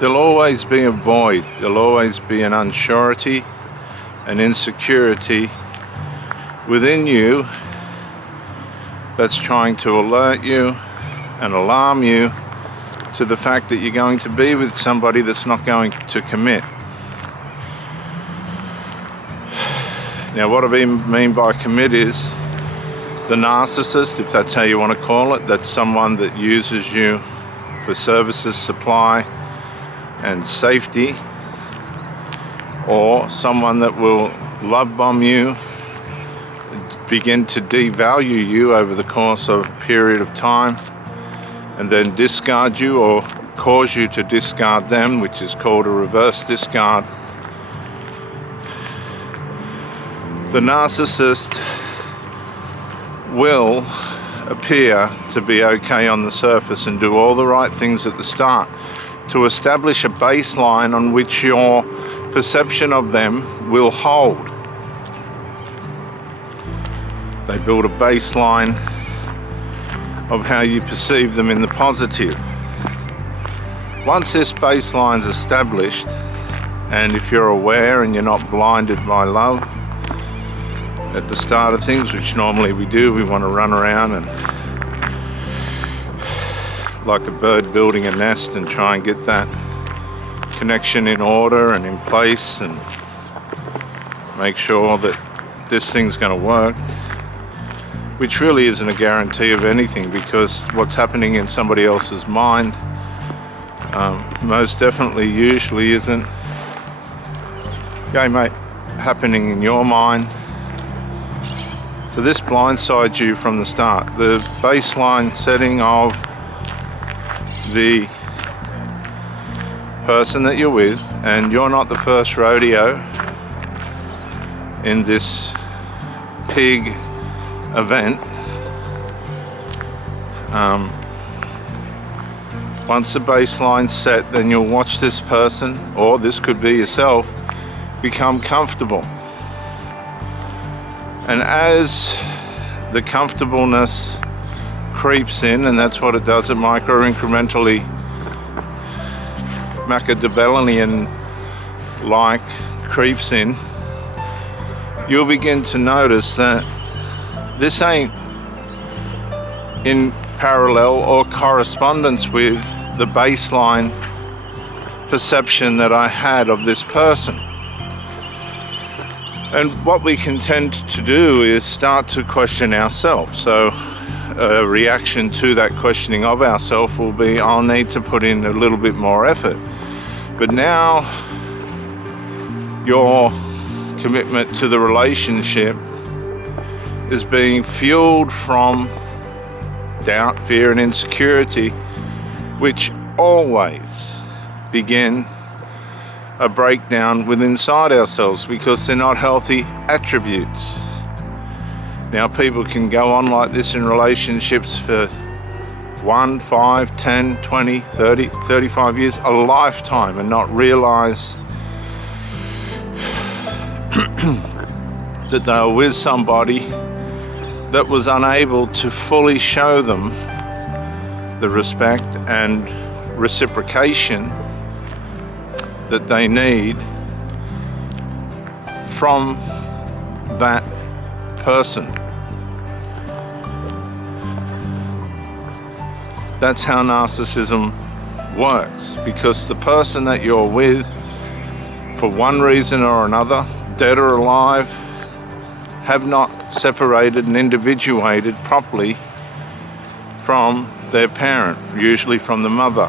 there'll always be a void, there'll always be an unsurety, an insecurity within you that's trying to alert you and alarm you to the fact that you're going to be with somebody that's not going to commit. Now, what I mean by commit is the narcissist, if that's how you want to call it. That's someone that uses you for services, supply, and safety, or someone that will love bomb you, begin to devalue you over the course of a period of time, and then discard you or cause you to discard them, which is called a reverse discard. The narcissist will appear to be okay on the surface and do all the right things at the start to establish a baseline on which your perception of them will hold. They build a baseline of how you perceive them in the positive. Once this baseline's established, and if you're aware and you're not blinded by love, at the start of things, which normally we do, we want to run around and like a bird building a nest and try and get that connection in order and in place and make sure that this thing's going to work, which really isn't a guarantee of anything, because what's happening in somebody else's mind most definitely usually isn't happening in your mind. So this blindsides you from the start. The baseline setting of the person that you're with, and you're not the first rodeo in this pig event. Once the baseline's set, then you'll watch this person, or this could be yourself, become comfortable. And as the comfortableness creeps in, and that's what it does, it micro-incrementally, Machiavellian like creeps in, you'll begin to notice that this ain't in parallel or correspondence with the baseline perception that I had of this person. And what we can tend to do is start to question ourselves. So a reaction to that questioning of ourselves will be, I'll need to put in a little bit more effort. But now your commitment to the relationship is being fueled from doubt, fear, and insecurity, which always begin a breakdown within inside ourselves, because they're not healthy attributes. Now, people can go on like this in relationships for 1, 5, 10, 20, 30, 35 years, a lifetime, and not realize that they were with somebody that was unable to fully show them the respect and reciprocation that they need from that person. That's how narcissism works, because the person that you're with, for one reason or another, dead or alive, have not separated and individuated properly from their parent, usually from the mother.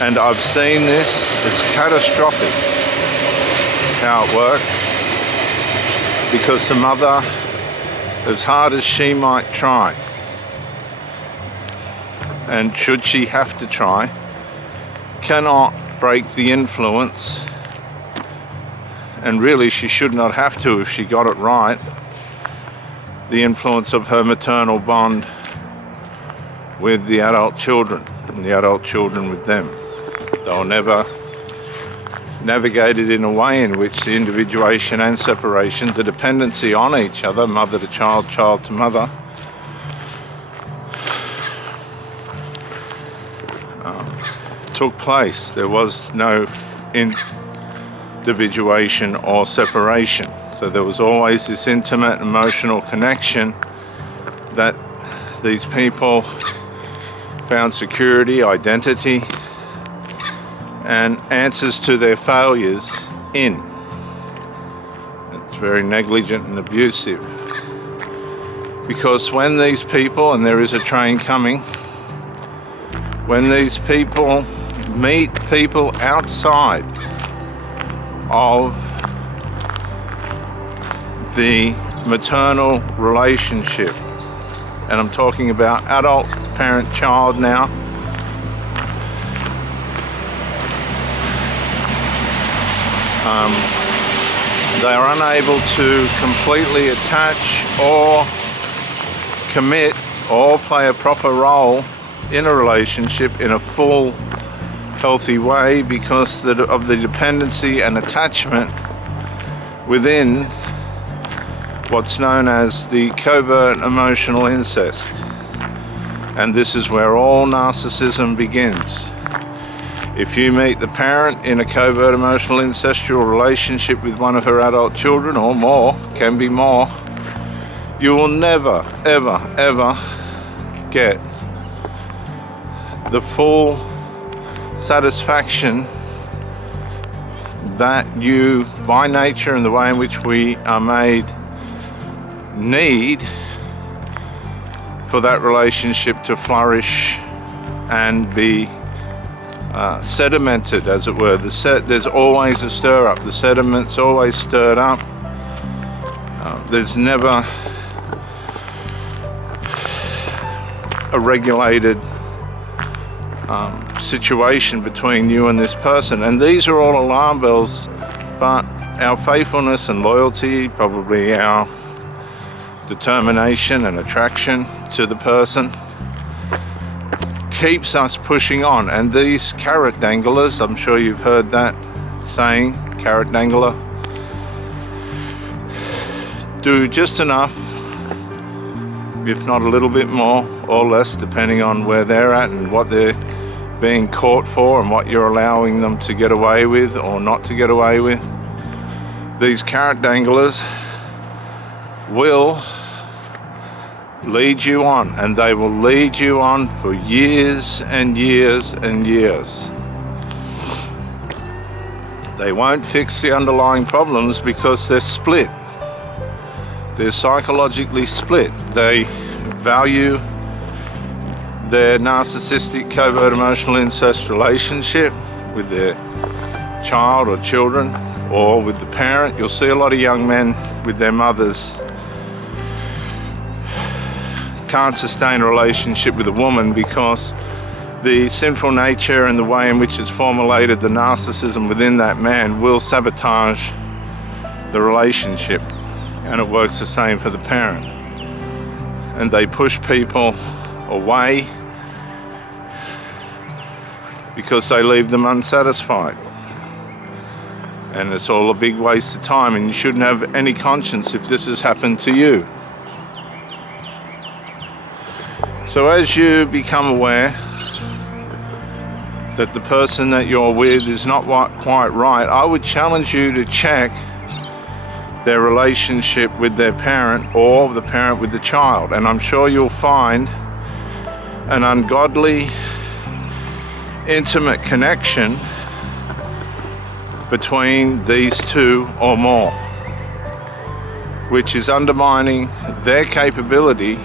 And I've seen this, it's catastrophic how it works, because the mother, as hard as she might try, and should she have to try, cannot break the influence, and really she should not have to if she got it right, the influence of her maternal bond with the adult children, and the adult children with them. They'll never navigate it in a way in which the individuation and separation, the dependency on each other, mother to child, child to mother, took place. There was no individuation or separation. So there was always this intimate emotional connection that these people found security, identity, and answers to their failures in. It's very negligent and abusive. Because when these people, and there is a train coming, when these people meet people outside of the maternal relationship, and I'm talking about adult parent-child now, they are unable to completely attach or commit or play a proper role in a relationship in a full, healthy way because of the dependency and attachment within what's known as the covert emotional incest. And this is where all narcissism begins. If you meet the parent in a covert emotional incestual relationship with one of her adult children, or more, can be more, you will never, ever, ever get the full satisfaction that you, by nature and the way in which we are made, need for that relationship to flourish and be sedimented, as it were. There's always a stir up. The sediment's always stirred up. There's never a regulated situation between you and this person. And these are all alarm bells, but our faithfulness and loyalty, probably our determination and attraction to the person, keeps us pushing on. And these carrot danglers, I'm sure you've heard that saying, carrot dangler, do just enough, if not a little bit more or less, depending on where they're at and what they're being caught for and what you're allowing them to get away with or not to get away with. These carrot danglers will lead you on, and they will lead you on for years and years and years. They won't fix the underlying problems because they're split. They're psychologically split. They value their narcissistic covert emotional incest relationship with their child or children, or with the parent. You'll see a lot of young men with their mothers can't sustain a relationship with a woman because the sinful nature and the way in which it's formulated the narcissism within that man will sabotage the relationship. And it works the same for the parent. And they push people away because they leave them unsatisfied. And it's all a big waste of time, and you shouldn't have any conscience if this has happened to you. So as you become aware that the person that you're with is not quite right, I would challenge you to check their relationship with their parent or the parent with the child. And I'm sure you'll find an ungodly, intimate connection between these two or more, which is undermining their capability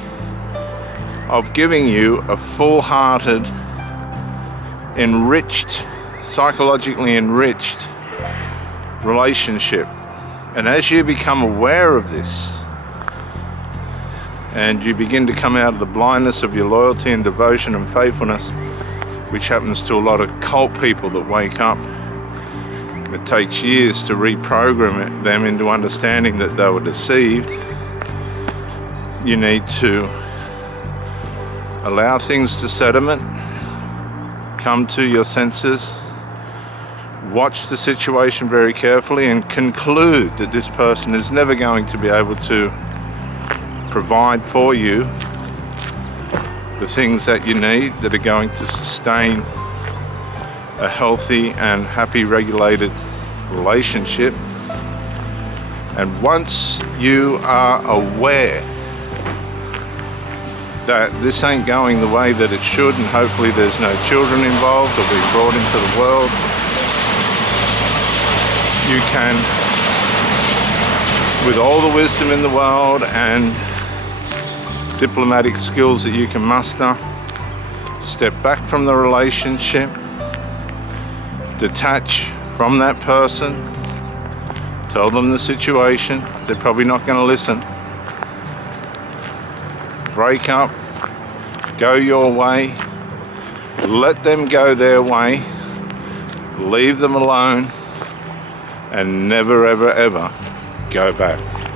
of giving you a full-hearted, enriched, psychologically enriched relationship. And as you become aware of this, and you begin to come out of the blindness of your loyalty and devotion and faithfulness, which happens to a lot of cult people that wake up, it takes years to reprogram them into understanding that they were deceived. You need to allow things to sediment, come to your senses, watch the situation very carefully, and conclude that this person is never going to be able to provide for you the things that you need that are going to sustain a healthy and happy, regulated relationship. And once you are aware that this ain't going the way that it should, and hopefully there's no children involved or being brought into the world, you can, with all the wisdom in the world and diplomatic skills that you can muster, step back from the relationship, detach from that person, tell them the situation. They're probably not going to listen. Break up, go your way, let them go their way, leave them alone, and never ever ever go back.